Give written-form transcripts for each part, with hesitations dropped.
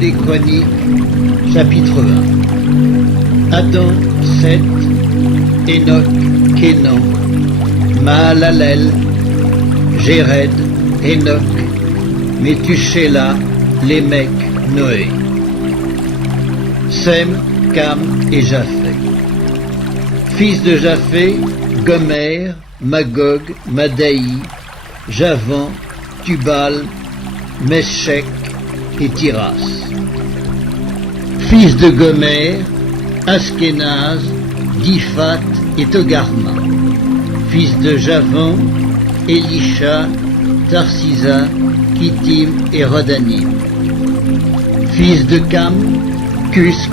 des Chroniques, chapitre 1. Adam, Seth, Enoch, Kénan, Mahalalel, Jéred, Enoch, Métuséla, Lémec, Noé. Sem, Cam et Japheth. Fils de Japheth, Gomer, Magog, Madaï, Javan, Tubal, Meshech et Tiras. Fils de Gomer, Askenaz, Diphat et Togarma. Fils de Javan, Elisha, Tarsisa, Kittim et Rodanim. Fils de Cam, Cusk,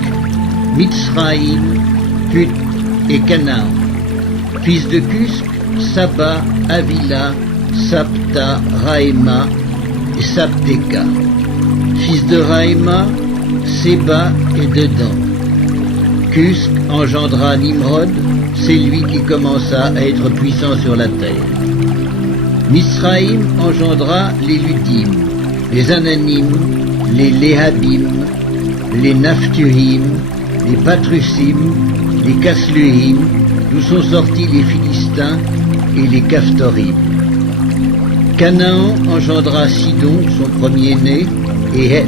Mitzraïm, Put et Canaan. Fils de Cusk, Saba, Avila, Sapta, Raïma et Sabteka. Fils de Raïma, Séba et Dedan. Cusk engendra Nimrod, c'est lui qui commença à être puissant sur la terre. Misraïm engendra les Ludim, les Ananim, les Léhabim, les Naphtuhim, les Patrusim, les Casluhim, d'où sont sortis les Philistins et les Caphtorim. Canaan engendra Sidon, son premier-né, et Heth.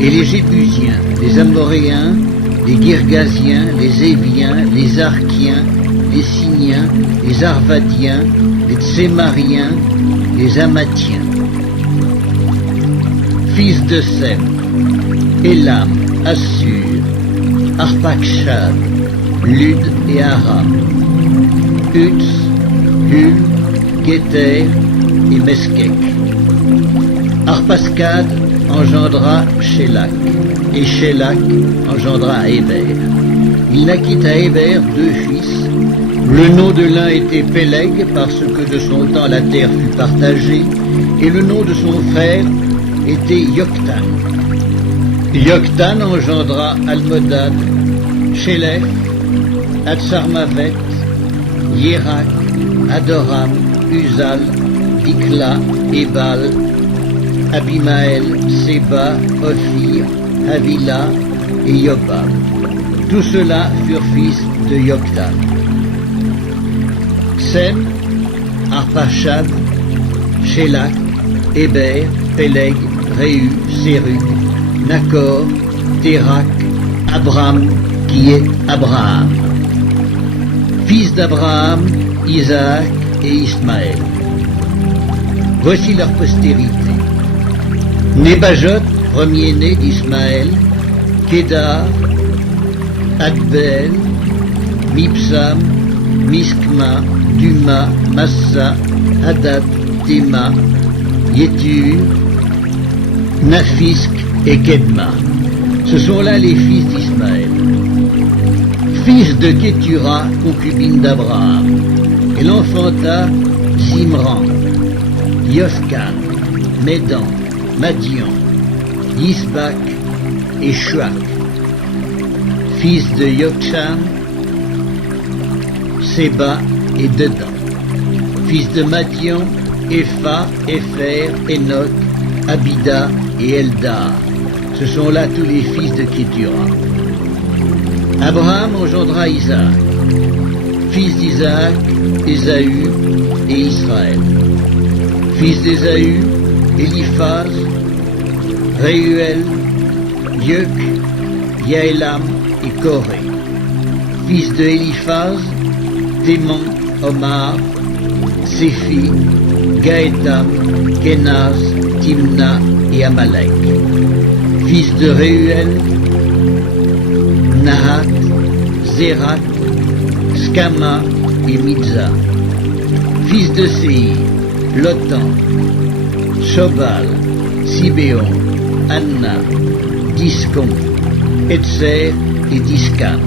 Et les Jébusiens, les Amoréens, les Girgasiens, les Éviens, les Archiens, les Siniens, les Arvadiens, les Tsémariens, les Amathiens. Fils de Sem, Élam, Assur, Arpachshad, Lud et Aram, Uts, Hul, Géter et Meskek. Arpaschad engendra Shélak, et Shélak engendra Héber. Il naquit à Héber 2 fils. Le nom de l'un était Péleg, parce que de son temps la terre fut partagée, et le nom de son frère était Yoktan. Yoktan engendra Almodad, Shélef, Hatsarmavet, Yérak, Adoram, Uzal, Dikla, Ebal, Abimaël, Séba, Ophir, Havila et Yobab. Tous ceux-là furent fils de Yoktan. Sem, Arpachshad, Shélak, Héber, Péleg, Réu, Sérug, Nakor, Térak, Abram, qui est Abraham. Fils d'Abraham, Isaac et Ismaël. Voici leur postérité. Nébajot, premier-né d'Ismaël, Kédar, Adbel, Mipsam, Miskma, Duma, Massa, Hadad, Tema, Yétur, Naphisk et Kedma. Ce sont là les fils d'Ismaël. Fils de Kétura, concubine d'Abraham. Elle enfanta Zimran, Yoskan, Médan, Madian, Yisbak et Shuak. Fils de Yokshan, Séba et Dedan. Fils de Madian, Epha, Épher, Enoch, Abida et Eldar. Ce sont là tous les fils de Kétura. Abraham engendra Isaac. Fils d'Isaac, Ésaü et Israël. Fils d'Ésaü, Éliphaz, Réuel, Yeuc, Yaélam et Coré. Fils de Éliphaz, Théman, Omar, Séphi, Gaétam, Kenaz, Timna et Amalek. Fils de Réuel, Nahat, Zérak, Skama et Midza. Fils de Séir, Lotan, Shobal, Sibéon, Anna, Discon, Etzer et Discan.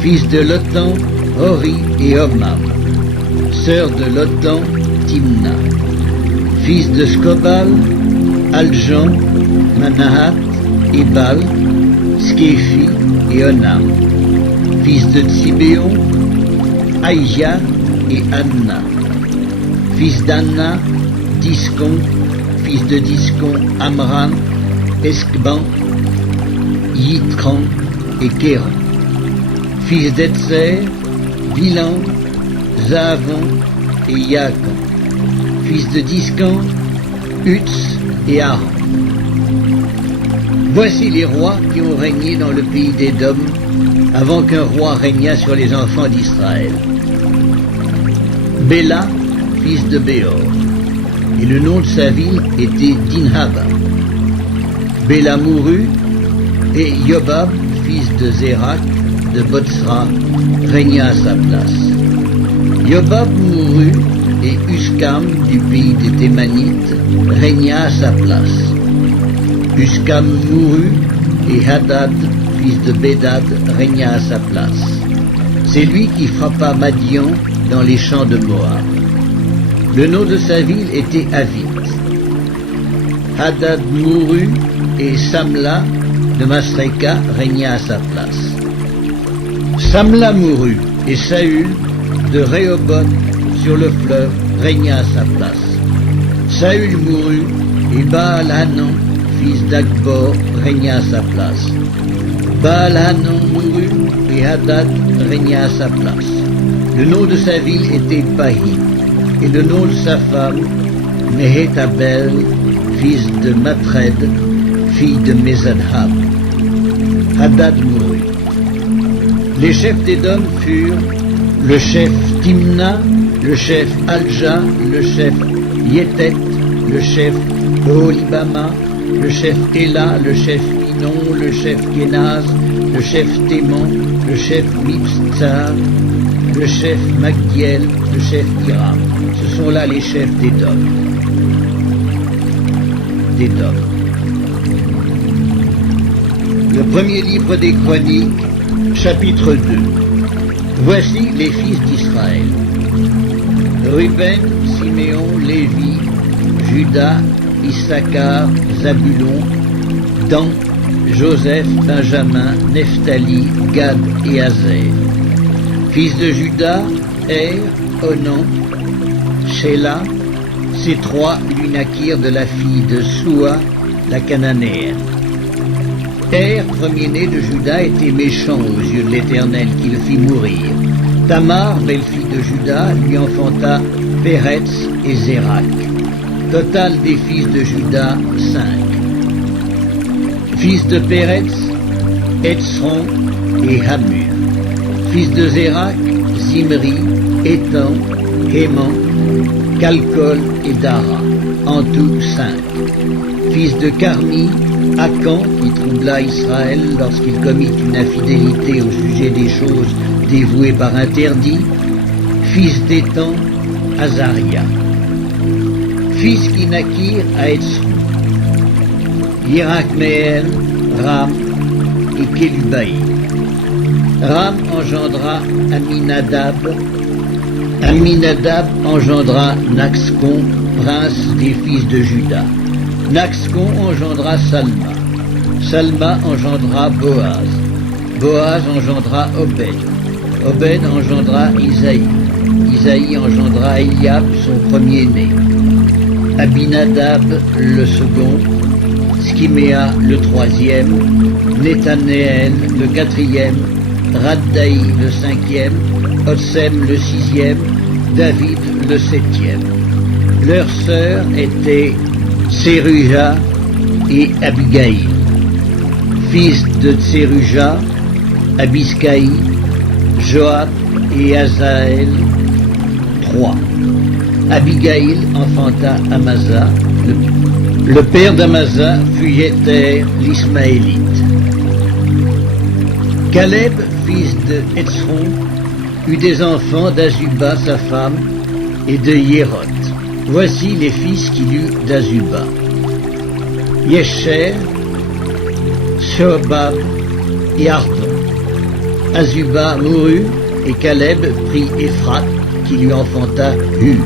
Fils de Lotan, Hori et Omam. Sœur de Lotan, Timna. Fils de Scobal, Aljan, Manahat, Ebal, Sképhi et Onam. Fils de Tsibéon, Aïja et Anna. Fils d'Anna, Discon. Fils de Discon, Amram, Escban, Yitran et Kéran. Fils d'Etzer, Bilan, Zaavon et Yaakan. Fils de Discan, Utz et Aran. Voici les rois qui ont régné dans le pays d'Édom avant qu'un roi régnât sur les enfants d'Israël. Béla, fils de Béor, et le nom de sa ville était Dinhaba. Béla mourut, et Yobab, fils de Zérak, de Botsra, régna à sa place. Yobab mourut, et Uskam, du pays des Thémanites, régna à sa place. Uskam mourut, et Hadad, fils de Bédad, régna à sa place. C'est lui qui frappa Madian dans les champs de Moab. Le nom de sa ville était Avit. Hadad mourut, et Samla de Masreka régna à sa place. Samla mourut, et Saül de Rehoboth sur le fleuve régna à sa place. Saül mourut, et Baal-Hanan, fils d'Akbor, régna à sa place. Baal-Hanan mourut, et Hadad régna à sa place. Le nom de sa ville était Pahi, et le nom de sa femme, Mehétabel, fils de Matred, fille de Mézadhab. Hadad mourut. Les chefs d'Édom furent le chef Timna, le chef Alja, le chef Yétet, le chef Oholibama, le chef Éla, le chef Pinon, le chef Kénaz, le chef Téman, le chef Mibstar, le chef Magdiel, le chef Hiram. Ce sont là les chefs d'Édom. Le premier livre des Chroniques, chapitre 2. Voici les fils d'Israël. Ruben, Siméon, Lévi, Juda, Issachar, Zabulon, Dan, Joseph, Benjamin, Nephtali, Gad et Azer. Fils de Juda, Onan, Sheila, ces trois lui naquirent de la fille de Soua, la cananéenne. Premier-né de Juda, était méchant aux yeux de l'Éternel qui le fit mourir. Tamar, belle-fille de Juda, lui enfanta Péretz et Zérak. Total des fils de Juda, 5. Fils de Péretz, Etzron et Hamur. Fils de Zérak, Zimri, Étan, Héman, Calcol et Dara. En tout 5. Fils de Carmi, Akan, qui troubla Israël lorsqu'il commit une infidélité au sujet des choses dévouées par interdit. Fils d'Étan, Azaria. Fils qui naquirent à Etzron, Yirachmeel, Ram et Kélubaï. Ram engendra Aminadab. Aminadab engendra Naxcon, prince des fils de Juda. Naxcon engendra Salma. Salma engendra Boaz. Boaz engendra Obed. Obed engendra Isaïe. Isaïe engendra Eliab, son premier-né. Abinadab, le second. Skiméa, le troisième. Nethanéel, le quatrième. Raddaï, le cinquième. Otsem, le sixième. David, le septième. Leurs sœurs étaient Tseruja et Abigaïl. Fils de Tseruja, Abiskaï, Joab et Azaël, 3. Abigaïl enfanta Amasa. Le père d'Amasa fut Yéter, l'Ismaélite. Caleb, fils de Etzron, eut des enfants d'Azuba, sa femme, et de Yéroth. Voici les fils qu'il eut d'Azuba. Yesher, Shobab et Ardon. Azuba mourut, et Caleb prit Éphrat, qui lui enfanta Hur.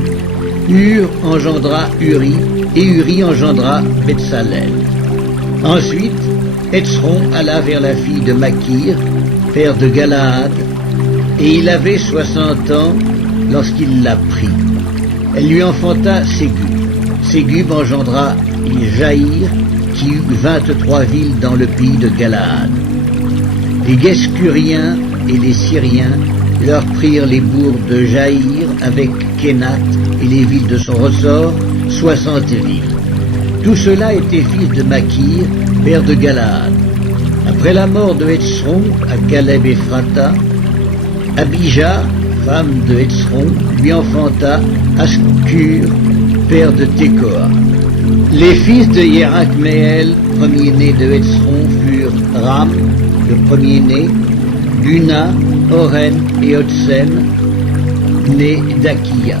Hur engendra Uri, et Uri engendra Betsalel. Ensuite, Etzron alla vers la fille de Makir, père de Galaad, et il avait 60 ans lorsqu'il la prit. Elle lui enfanta Ségub. Ségub engendra Jaïr, qui eut 23 villes dans le pays de Galaad. Les Guescuriens et les Syriens leur prirent les bourgs de Jaïr avec Kénath et les villes de son ressort, 60 villes. Tout cela était fils de Makir, père de Galaad. Après la mort de Hetzron à Caleb Ephrata, Abijah, femme de Hetzron, lui enfanta Ascur, père de Tekoa. Les fils de Yerachméel, premier-né de Hetzron, furent Ram, le premier-né, Buna, Oren et Otsem, né d'Akia.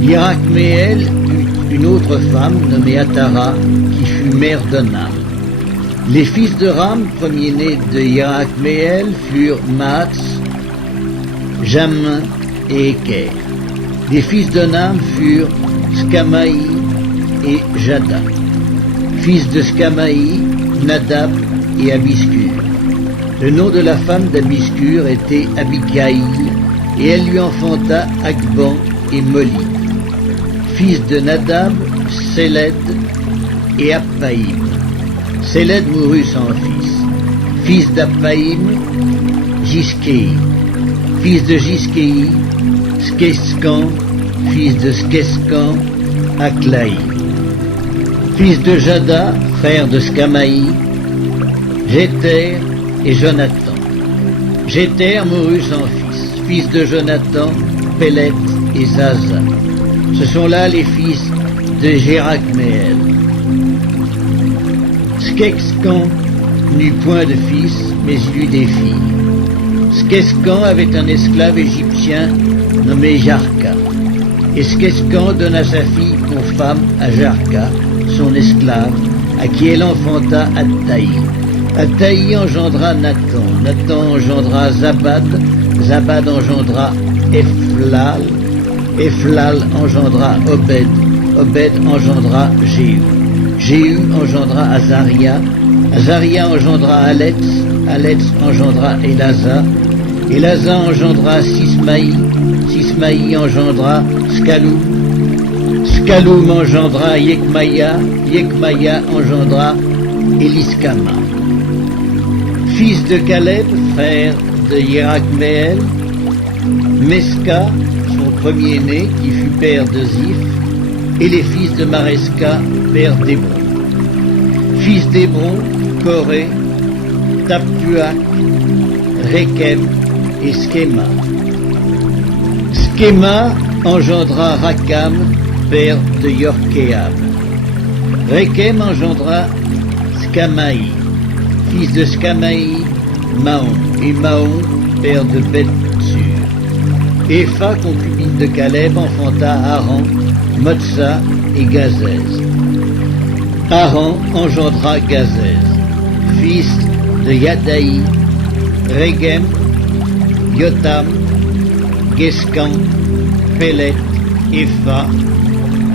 Yerachméel eut une autre femme nommée Atara, qui fut mère d'Onam. Les fils de Ram, premier-né de Yerachméel, furent Maats, Jamin et Éker. Les fils d'Onam furent Skamaï et Jada. Fils de Skamaï, Nadab et Abiscur. Le nom de la femme d'Abiscur était Abigaïl, et elle lui enfanta Agban et Moli. Fils de Nadab, Séled et Appaïm. Séled mourut sans fils. Fils d'Appaïm, Giskéi. Fils de Giskéi, Skescan. Fils de Skescan, Aklaï. Fils de Jada, frère de Skamaï, Jéter et Jonathan. Jéter mourut sans fils. Fils de Jonathan, Pélet et Zaza. Ce sont là les fils de Jérakméel. Skescan n'eut point de fils, mais il eut des filles. Skescan avait un esclave égyptien nommé Jarka. Et Skescan donna sa fille pour femme à Jarka, son esclave, à qui elle enfanta Attaï. Attaï engendra Nathan. Nathan engendra Zabad. Zabad engendra Ephlal. Ephlal engendra Obed. Obed engendra Jéhu. Jéhu engendra Azaria. Azaria engendra Aletz. Aletz engendra Elasa. Elasa engendra Sismaï. Sismaï engendra Skaloum. Skaloum engendra Yekmaya. Yekmaya engendra Eliskama. Fils de Caleb, frère de Yerachméel, Meska, son premier-né, qui fut père de Ziph, et les fils de Mareska, père d'Hébron. Fils d'Hébron, Coré, Tappuach, Rékem et Skema. Skema engendra Rakam, père de Yorkéam. Rékem engendra Skamaï. Fils de Skamaï, Mahon, et Mahon, père de Beth-Sur. Epha, concubine de Caleb, enfanta Haran, Motsa et Gazez. Haran engendra Gazez, fils de Yadaï, Régem, Yotam, Gescan, Pélet, Epha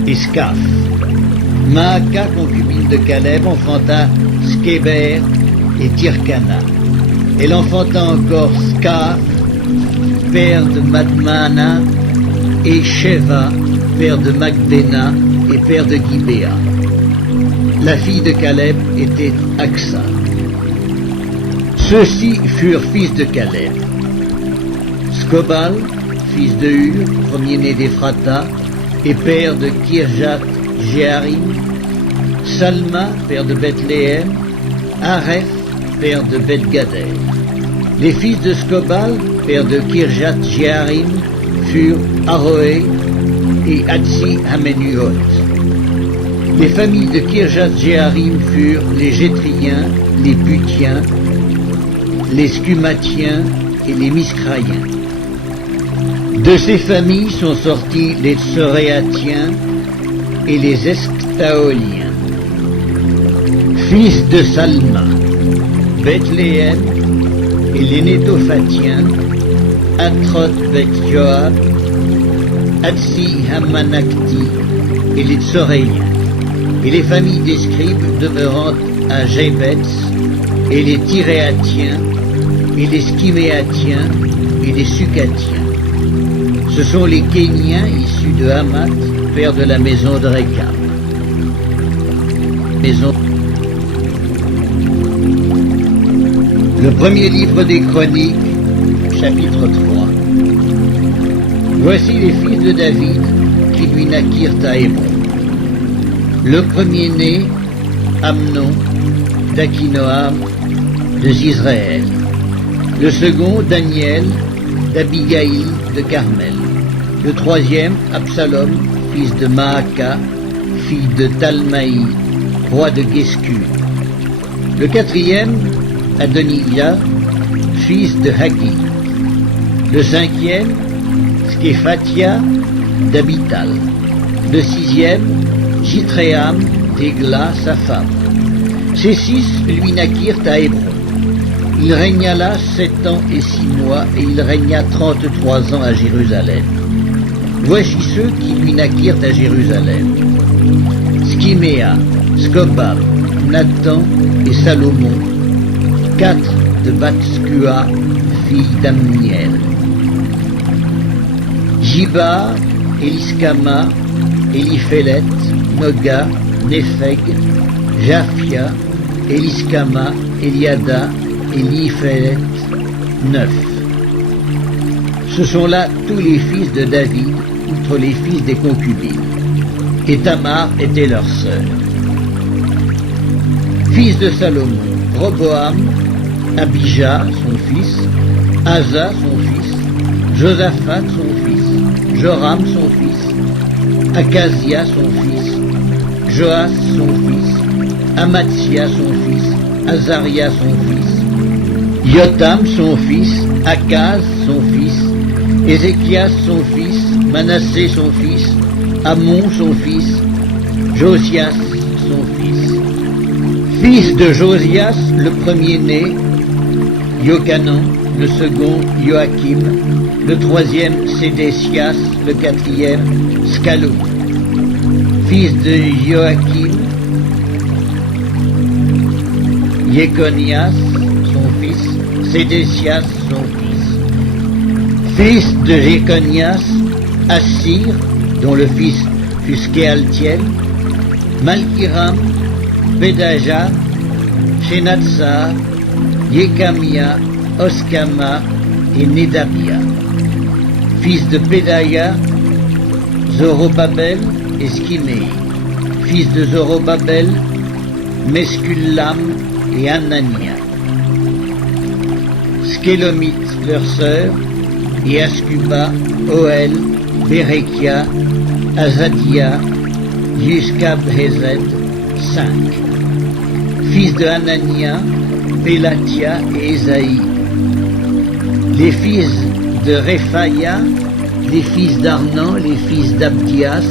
et Skaf. Maaka, concubine de Caleb, enfanta Skéber et Tirkana. Elle enfanta encore Skar, père de Madmana, et Sheva, père de Macbéna et père de Gibéa. La fille de Caleb était Aksa. Ceux-ci furent fils de Caleb. Scobal, fils de Hur, premier-né d'Ephrata, et père de Kirjath Jéarim. Salma, père de Bethléem. Areph, père de Beth-Gader. Les fils de Scobal, père de Kirjath Jéarim, furent Aroé et Hatzi Hamenuot. Les familles de Kirjath Jéarim furent les Jétriens, les Putiens, les Scumatiens et les Miscraïens. De ces familles sont sortis les Tsoréatiens et les Estaoliens. Fils de Salma, Bethléem et les Nétophatiens, Atroth Beth-Joab, Hatzi Hamanakti et les Tsoréiens, et les familles des scribes demeurant à Jébetz, et les Tiréatiens, et les Skiméatiens, et les Sucatiens. Ce sont les Kéniens issus de Hamath, père de la maison de Récam. maison. Le premier livre des Chroniques, chapitre 3. Voici les fils de David qui lui naquirent à Hébron. Le premier-né, Amnon, d'Akinoam, de Zisraël. Le second, Daniel, d'Abigaïl, de Carmel. Le troisième, Absalom, fils de Maaka, fille de Talmaï, roi de Guescu. Le quatrième, Adoniya, fils de Hagi. Le cinquième, Sképhatia, d'Abital. Le sixième, Jitréam, d'Égla, sa femme. Ces six lui naquirent à Hébron. Il régna là 7 ans et 6 mois, et il régna 33 ans à Jérusalem. Voici ceux qui lui naquirent à Jérusalem: Skiméa, Scobab, Nathan et Salomon, 4 de Batskua, fille d'Ammiel. Jiba, Eliskama, Eliphélet, Noga, Népheg, Japhia, Eliskama, Eliada, Eliphélet, 9. Ce sont là tous les fils de David, outre les fils des concubines. Et Tamar était leur sœur. Fils de Salomon, Roboam, Abijah, son fils, Asa, son fils, Josaphat, son fils, Joram, son fils, Akazia, son fils, Joas, son fils, Amatzia, son fils, Azaria, son fils, Yotam, son fils, Akaz, son fils, Ézéchias, son fils, Manassé, son fils, Amon, son fils, Josias, son fils. Fils de Josias, le premier-né, Yochanan, le second, Joachim, le troisième, Sédécias, le quatrième, Scalou. Fils de Joachim, Jéconias, son fils, Sédécias, son fils. Fils de Jéconias, Assir, dont le fils fut Skealtiel, Malkiram, Pédaja, Shenatsar, Yekamia, Oskama et Nedabia. Fils de Pédaïa, Zorobabel et Skimei. Fils de Zorobabel, Meskullam et Anania. Skélomite, leur sœur, et Ascuba, Oel, Berekia, Azadia, Yuskab-Hezed, 5. Fils de Anania, Pélatia et Esaïe. Les fils de Réphaïa, les fils d'Arnan, les fils d'Abdias,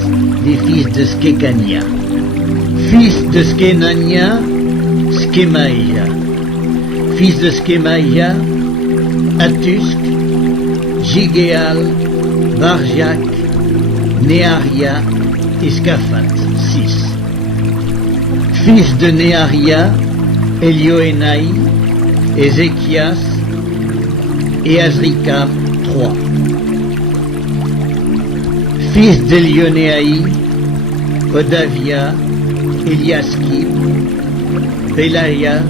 les fils de Skékania. Fils de Skénania, Skémaïa. Fils de Skémaïa, Atusk, Jigéal, Barjak, Néaria et Scaphat, 6. Fils de Néaria, Elioénaï, Ézéchias et Azrikam, 3. Fils d'Elionéaï, Odavia, Eliaskim, Pélaïa,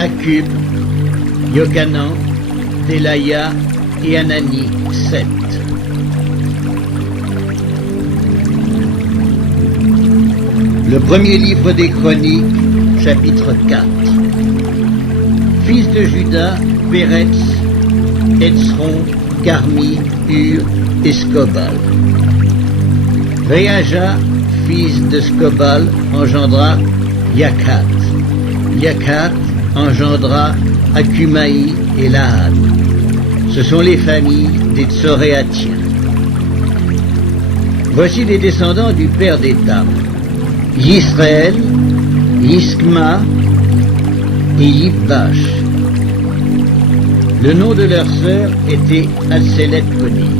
Akub, Yochanan, Délaya et Anani, 7. Le premier livre des Chroniques, chapitre 4. Fils de Juda, Péretz, Etzron, Carmi, Hur et Scobal. Réaja, fils de Scobal, engendra Yakhat. Yakhat engendra Akumaï et Lahad. Ce sont les familles des Tsoréatiens. Voici les descendants du père d'Étam: Yisraël, Yiskma et Yibbash. Le nom de leur sœur était Atselet-Poni.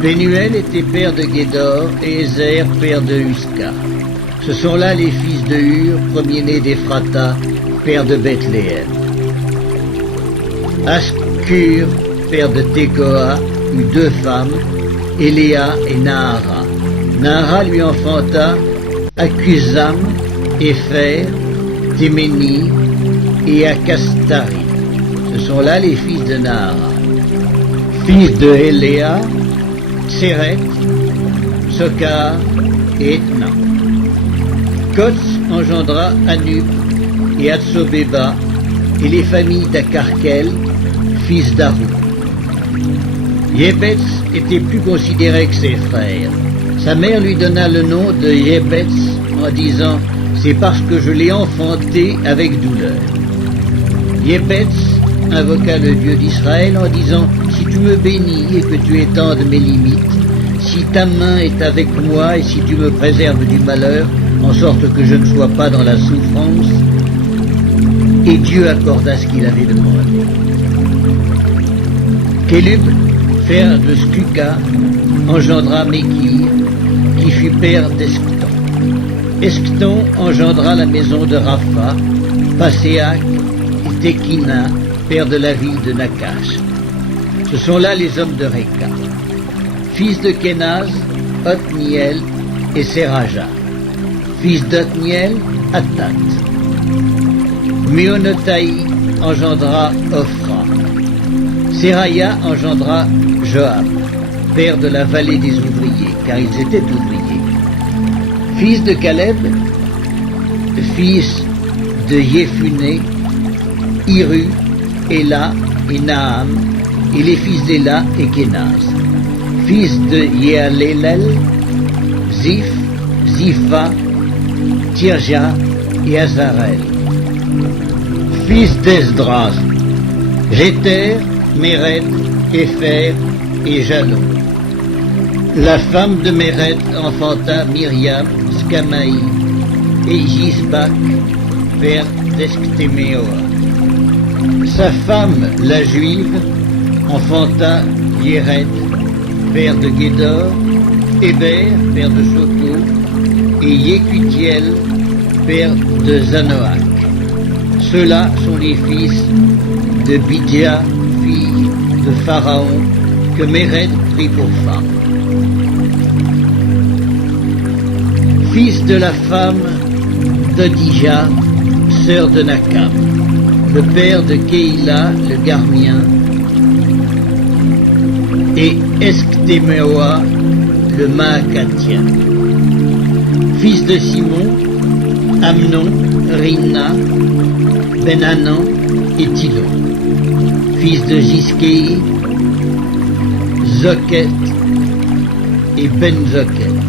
Pénuel était père de Guédor et Ézer père de Huska. Ce sont là les fils de Hur, premier-né d'Ephrata, père de Bethléem. Ascur, père de Tekoa, eut 2 femmes, Eléa et Nahara. Nahara lui enfanta Akuzam, Épher, Téméni et Akastari. Ce sont là les fils de Nahara. Fils de Héléa, Tséret, Sokar et Etnan. Kots engendra Anub et Atsobéba et les familles d'Akarkel, fils d'Arou. Yébetz était plus considéré que ses frères. Sa mère lui donna le nom de Yébetz en disant « C'est parce que je l'ai enfanté avec douleur ». Yébetz invoqua le Dieu d'Israël en disant « Si tu me bénis et que tu étendes mes limites, si ta main est avec moi et si tu me préserves du malheur, en sorte que je ne sois pas dans la souffrance. » Et Dieu accorda ce qu'il avait demandé. Kélub, frère de Skuka, engendra Mékir, qui fut père d'Escton. Escton engendra la maison de Rapha, Paséac et Tekina, père de la ville de Nakash. Ce sont là les hommes de Réka. Fils de Kénaz, Othniel et Séraja. Fils d'Othniel, Attat. Méonotaï engendra Ophra. Séraya engendra Joab, père de la vallée des ouvriers, car ils étaient ouvriers. Fils de Caleb, fils de Yéphuné, Hiru, Éla et Naam, et les fils d'Éla et Kénaz. Fils de Yéalélel, Ziph, Zipha, Tirja et Azarel. Fils d'Esdras, Jéter, Méred, Épher et Jalon. La femme de Méred enfanta Myriam, Skamaï et Gisbak, père d'Esctéméoa. Sa femme, la juive, enfanta Yéred, père de Guédor, Héber, père de Soko, et Yécutiel, père de Zanoach. Ceux-là sont les fils de Bidja, fille de Pharaon, que Méred prit pour femme. Fils de la femme d'Odija, sœur de Nakam, le père de Kéila, le Garmien, et Esctéméoa, le Maacatien. Fils de Simon, Amnon, Rina, Benanan et Tilon. Fils de Giskéi, Zoket et Ben-Zoket.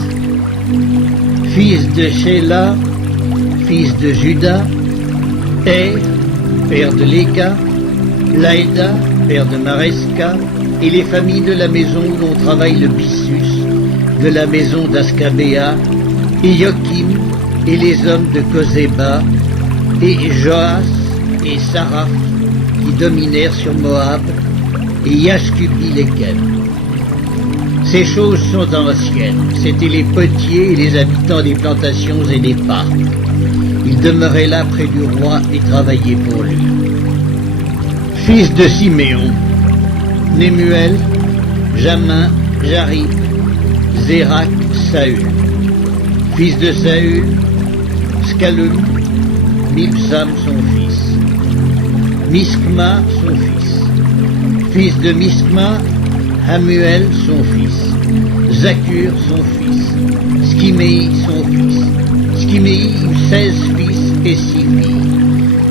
Fils de Shéla, fils de Juda, père de Léka, Laïda, père de Maresca, et les familles de la maison où l'on travaille le byssus, de la maison d'Ascabéa, et Joachim, et les hommes de Kozéba, et Joas et Saraph, qui dominèrent sur Moab, et Yashkubi-Lekem. Ces choses sont anciennes, c'étaient les potiers et les habitants des plantations et des parcs. Ils demeuraient là près du roi et travaillaient pour lui. Fils de Siméon, Némuel, Jamin, Jarib, Zérak, Saül. Fils de Saül, Scalum, Mibsam son fils. Miskma son fils. Fils de Miskma, Hamuel son fils. Zakur son fils. Skiméi son fils. Skiméi eut 16 fils et 6 filles.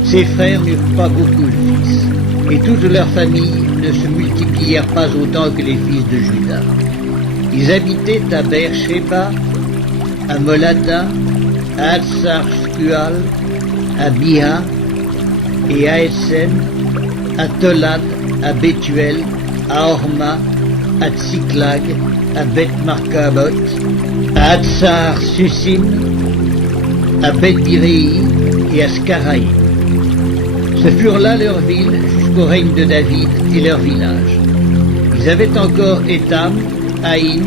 Ses frères n'eurent pas beaucoup de fils, et toute leur famille ne se multiplièrent pas autant que les fils de Juda. Ils habitaient à Beersheba, à Molada, à Hatsar-Scual, à Biha et à Essen, à Tolad, à Bethuel, à Horma, à Tsiklag, à Beth-Markabot, à Hatsar-Susim, à Beth-Biréi et à Skaraï. Ce furent là leurs villes jusqu'au règne de David et leurs villages. Ils avaient encore Étam, Haïn,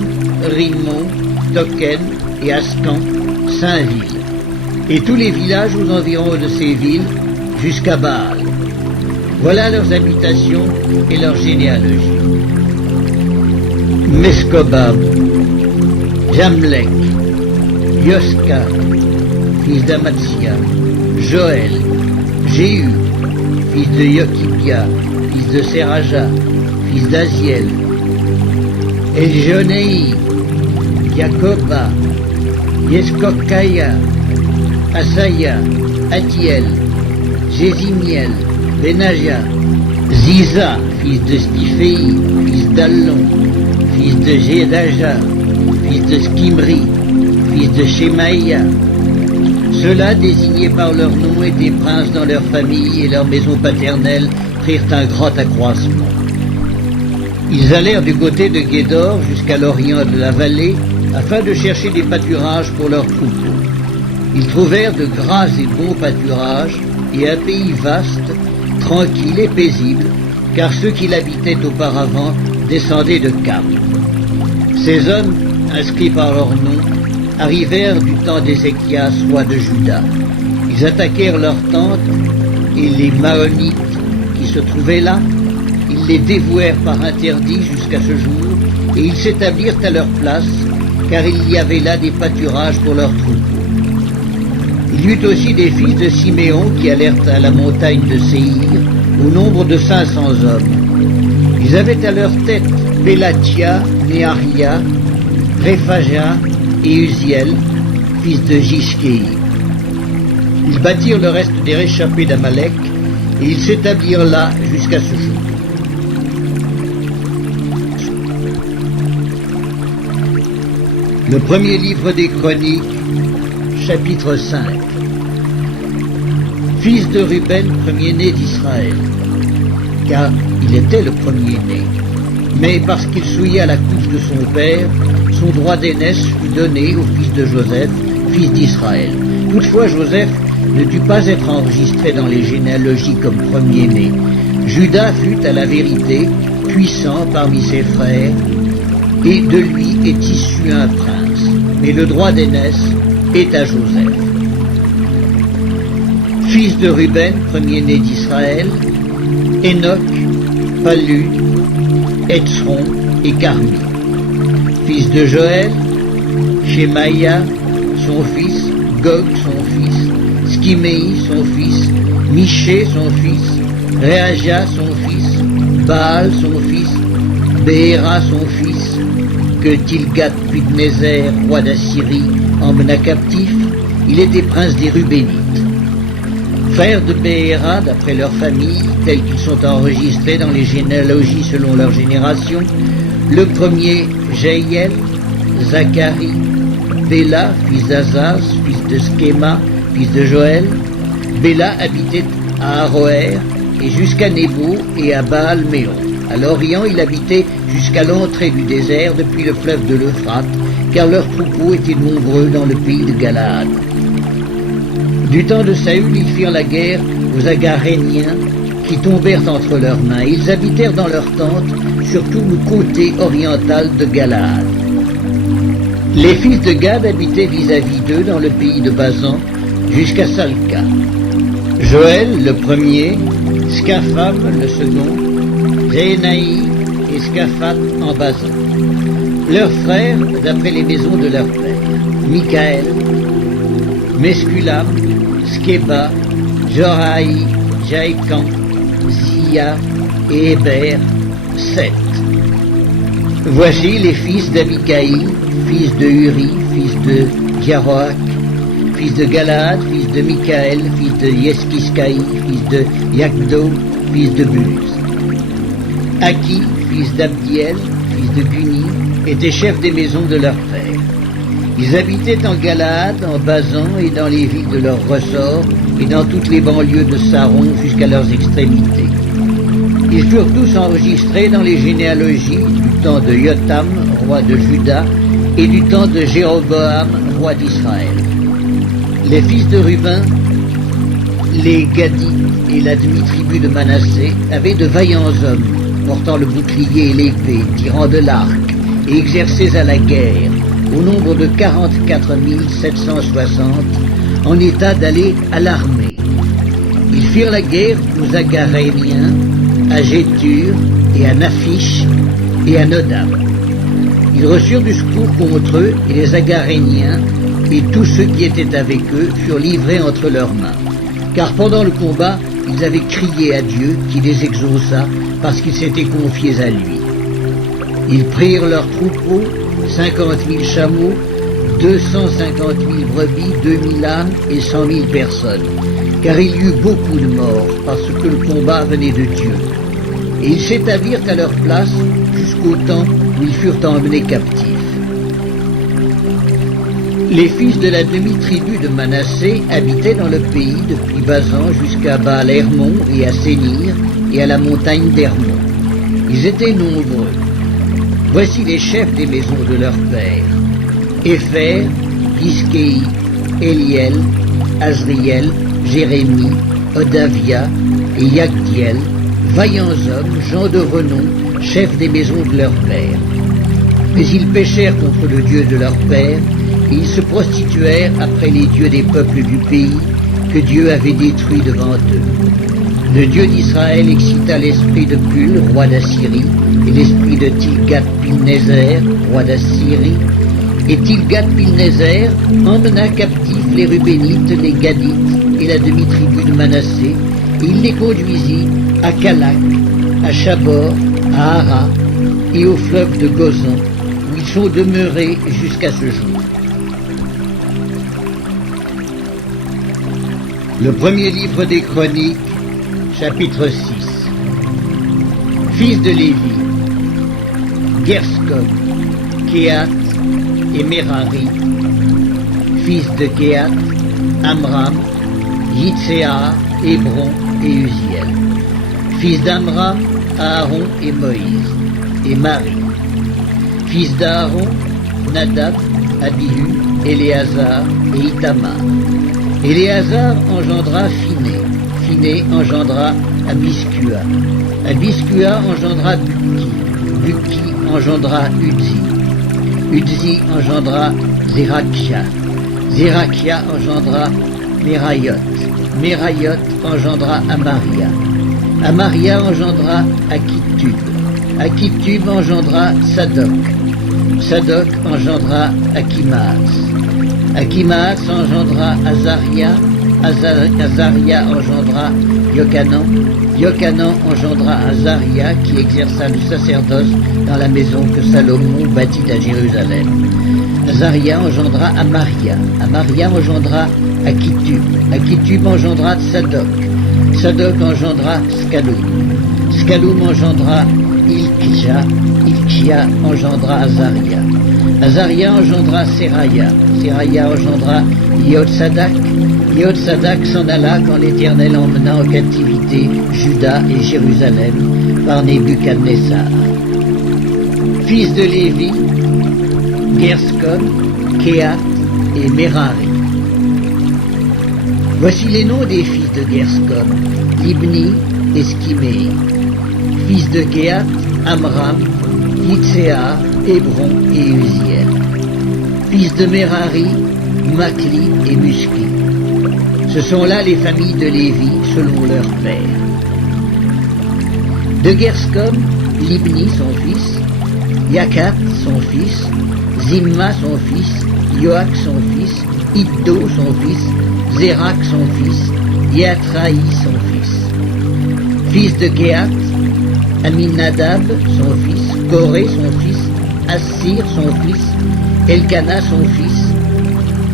Rimon, Token et Ascan, 5 villes, et tous les villages aux environs de ces villes jusqu'à Baal. Voilà leurs habitations et leur généalogie. Meskobab, Jamlek, Yoska, fils d'Amatzia, Joël, Jéhu, fils de Yokibia, fils de Seraja, fils d'Aziel, Eljonéi, Jacoba, Yeskokaya, Asaya, Atiel, Jézimiel, Benaja, Ziza, fils de Stiphéi, fils d'Allon, fils de Jédaja, fils de Skimri, fils de Shemaïa. Ceux-là, désignés par leur nom, étaient princes dans leur famille et leur maison paternelle prirent un grand accroissement. Ils allèrent du côté de Guédor jusqu'à l'orient de la vallée afin de chercher des pâturages pour leurs troupeaux. Ils trouvèrent de gras et bons pâturages et un pays vaste, tranquille et paisible, car ceux qui l'habitaient auparavant descendaient de Cam. Ces hommes, inscrits par leur nom, arrivèrent du temps d'Ézéchias, roi de Juda. Ils attaquèrent leurs tentes et les Maonites qui se trouvaient là, ils les dévouèrent par interdit jusqu'à ce jour et ils s'établirent à leur place, car il y avait là des pâturages pour leurs troupeaux. Il y eut aussi des fils de Siméon qui allèrent à la montagne de Séhir, au nombre de 500 hommes. Ils avaient à leur tête Pélatia, Néaria, Réphaja et Uziel, fils de Jishkéi. Ils bâtirent le reste des réchappés d'Amalek, et ils s'établirent là jusqu'à ce jour. Le premier livre des Chroniques, chapitre 5. Fils de Ruben, premier-né d'Israël, car il était le premier-né. Mais parce qu'il souilla la couche de son père, son droit d'aînesse fut donné au fils de Joseph, fils d'Israël. Toutefois, Joseph ne dut pas être enregistré dans les généalogies comme premier-né. Juda fut, à la vérité, puissant parmi ses frères, et de lui est issu un prince. Mais le droit d'aînesse est à Joseph. Fils de Ruben, premier-né d'Israël, Enoch, Palu, Etzron et Carmi. Fils de Joël, Shemaïa, son fils, Gog, son fils, Skiméi, son fils, Miché, son fils, Réaja, son fils, Baal, son fils, Béhéra, son fils, que Tilgat-Pudnézer, roi d'Assyrie, emmena captif. Il était prince des Rubénites. Frères de Béhéra, d'après leur famille, tels qu'ils sont enregistrés dans les généalogies selon leur génération, le premier, Jaïel, Zacharie, Béla, fils d'Azaz, fils de Schéma, fils de Joël. Béla habitait à Aroër et jusqu'à Nebo et à Baal-Méon. À l'Orient, il habitait jusqu'à l'entrée du désert depuis le fleuve de l'Euphrate, car leurs troupeaux étaient nombreux dans le pays de Galaad. Du temps de Saül, ils firent la guerre aux Agaréniens qui tombèrent entre leurs mains. Ils habitèrent dans leurs tentes sur tout le côté oriental de Galaad. Les fils de Gad habitaient vis-à-vis d'eux dans le pays de Basan jusqu'à Salca. Joël, le premier, Scapham, le second, Rénaï et Scaphat en Basan. Leurs frères, d'après les maisons de leurs pères, Michaël, Mesculam, Skeba, Joraï, Jaïkan, Zia et Héber, 7. Voici les fils d'Abikaïl, fils de Uri, fils de Jaroach, fils de Galaad, fils de Michaël, fils de Yeskiskaï, fils de Yakdo, fils de Buz. Aki, fils d'Abdiel, fils de Guni, étaient chefs des maisons de leur père. Ils habitaient en Galaad, en Basan et dans les villes de leur ressort et dans toutes les banlieues de Saron jusqu'à leurs extrémités. Ils furent tous enregistrés dans les généalogies du temps de Yotam, roi de Juda, et du temps de Jéroboam, roi d'Israël. Les fils de Ruben, les Gadites et la demi-tribu de Manassé avaient de vaillants hommes, portant le bouclier et l'épée, tirant de l'arc et exercés à la guerre, au nombre de 44 760, en état d'aller à l'armée. Ils firent la guerre aux Agaréniens, à Gétur et à Naphish et à Nodam. Ils reçurent du secours contre eux et les Agaréniens, et tous ceux qui étaient avec eux furent livrés entre leurs mains. Car pendant le combat, ils avaient crié à Dieu qui les exauça parce qu'ils s'étaient confiés à lui. Ils prirent leurs troupeaux, 50 000 chameaux, 250 000 brebis, 2000 ânes et 100 000 personnes. Car il y eut beaucoup de morts parce que le combat venait de Dieu. Et ils s'établirent à leur place jusqu'au temps où ils furent emmenés captifs. Les fils de la demi-tribu de Manassé habitaient dans le pays depuis Basan jusqu'à Baal-Hermon et à Sénir et à la montagne d'Hermon. Ils étaient nombreux. Voici les chefs des maisons de leurs pères. Épher, Iskei, Eliel, Azriel, Jérémie, Odavia et Yagdiel, vaillants hommes, gens de renom, chefs des maisons de leurs pères. Mais ils péchèrent contre le Dieu de leur père, et ils se prostituèrent après les dieux des peuples du pays que Dieu avait détruits devant eux. Le Dieu d'Israël excita l'esprit de Pul, roi d'Assyrie, et l'esprit de Tilgat-Pilnézer, roi d'Assyrie, et Tilgat-Pilnézer emmena captifs les Rubénites, les Gadites et la demi-tribu de Manassé, et il les conduisit à Calak, à Chabor, à Hara et au fleuve de Gozan, où ils sont demeurés jusqu'à ce jour. Le premier livre des Chroniques, chapitre 6. Fils de Lévi, Gerskom, Kehat et Merari. Fils de Kehat, Amram, Yitzéar, Hébron et Uziel. Fils d'Amram, Aaron et Moïse, et Marie. Fils d'Aaron, Nadab, Abihu, Éléazar et Itamar. Éléazar engendra Phiné. Phiné engendra Abiskua. Abiskua engendra Bukki. Bukki engendra Udzi. Udzi engendra Zérakia. Zérakia engendra Merayot. Merayot engendra Amaria. Amaria engendra Akitub. Akitub engendra Sadok. Sadok engendra Akimaas. Akimaas engendra Azaria. Azaria engendra Yochanan. Yochanan engendra Azaria qui exerça le sacerdoce dans la maison que Salomon bâtit à Jérusalem. Azaria engendra Amaria. Amaria engendra Akitub. Akitub engendra Sadok. Sadok engendra Scaloum. Scaloum engendra Ilkja. Ilkja engendra Azaria. Azaria engendra Seraya. Seraya engendra Yotsadak. Yotsadak s'en alla quand l'Éternel emmena en captivité Juda et Jérusalem par Nebuchadnezzar. Fils de Lévi, Gerskom, Kehat et Merari. Voici les noms des fils de Gerskom, Libni et Skimei. Fils de Kehat, Amram, Yitzéar, Hébron et Uziel. Fils de Merari, Makli et Muski. Ce sont là les familles de Lévi selon leur père. De Gerskom, Libni son fils, Yakat son fils, Zimma son fils, Yoach son fils, Iddo son fils, Zérak son fils, Yatraï son fils. Fils de Kehat, Aminadab son fils, Coré son fils, Assir son fils, Elkana son fils,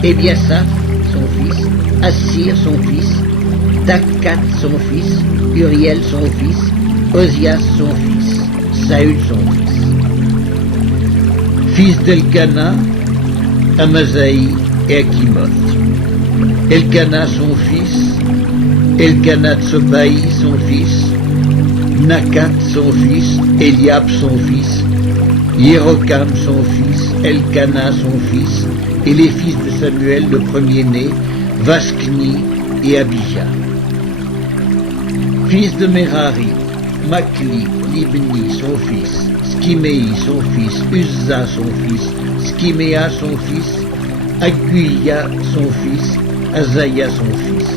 Ebiasaph son fils, Assir son fils, Takkat son fils, Uriel son fils, Ozias son fils, Saül son fils. Fils d'Elkana, Amasaï et Akimoth. Elkana son fils, Elkana Tsobaï son fils, Nakat son fils, Eliab son fils, Yérokam son fils, Elkana son fils, et les fils de Samuel le premier-né, Vaskni et Abija. Fils de Merari, Makli, Libni son fils, Skimei son fils, Uzza son fils, Skiméa son fils, Aguia son fils, Azaïa son fils.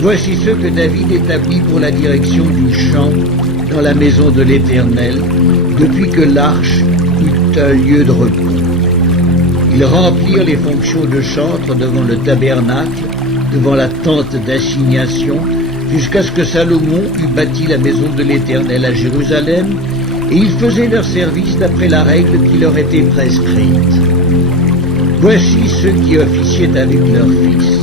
Voici ceux que David établit pour la direction du chant dans la maison de l'Éternel, depuis que l'arche eut un lieu de repos. Ils remplirent les fonctions de chantre devant le tabernacle, devant la tente d'assignation, jusqu'à ce que Salomon eût bâti la maison de l'Éternel à Jérusalem, et ils faisaient leur service d'après la règle qui leur était prescrite. Voici ceux qui officiaient avec leurs fils.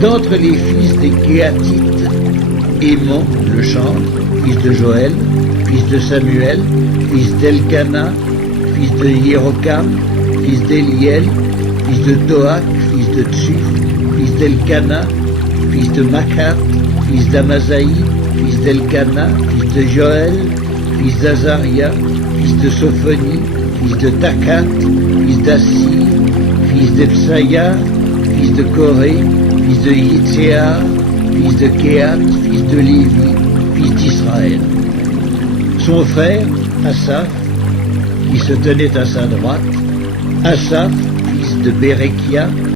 D'entre les fils des Kéatites, Éman, le chantre, fils de Joël, fils de Samuel, fils d'Elkana, fils de Hierokam, fils d'Eliel, fils de Toak, fils de Tsuf, fils d'Elkana, fils de Makhat, fils d'Amasaï, fils d'Elkana, fils de Joël, fils d'Azaria, fils de Sophonie, fils de Takat, fils d'Assir, fils d'Epsaïa, fils de Coré, fils de Yitséar, fils de Kéat, fils de Lévi, fils d'Israël. Son frère, Asaph, qui se tenait à sa droite, Asaph, fils de Bérekia,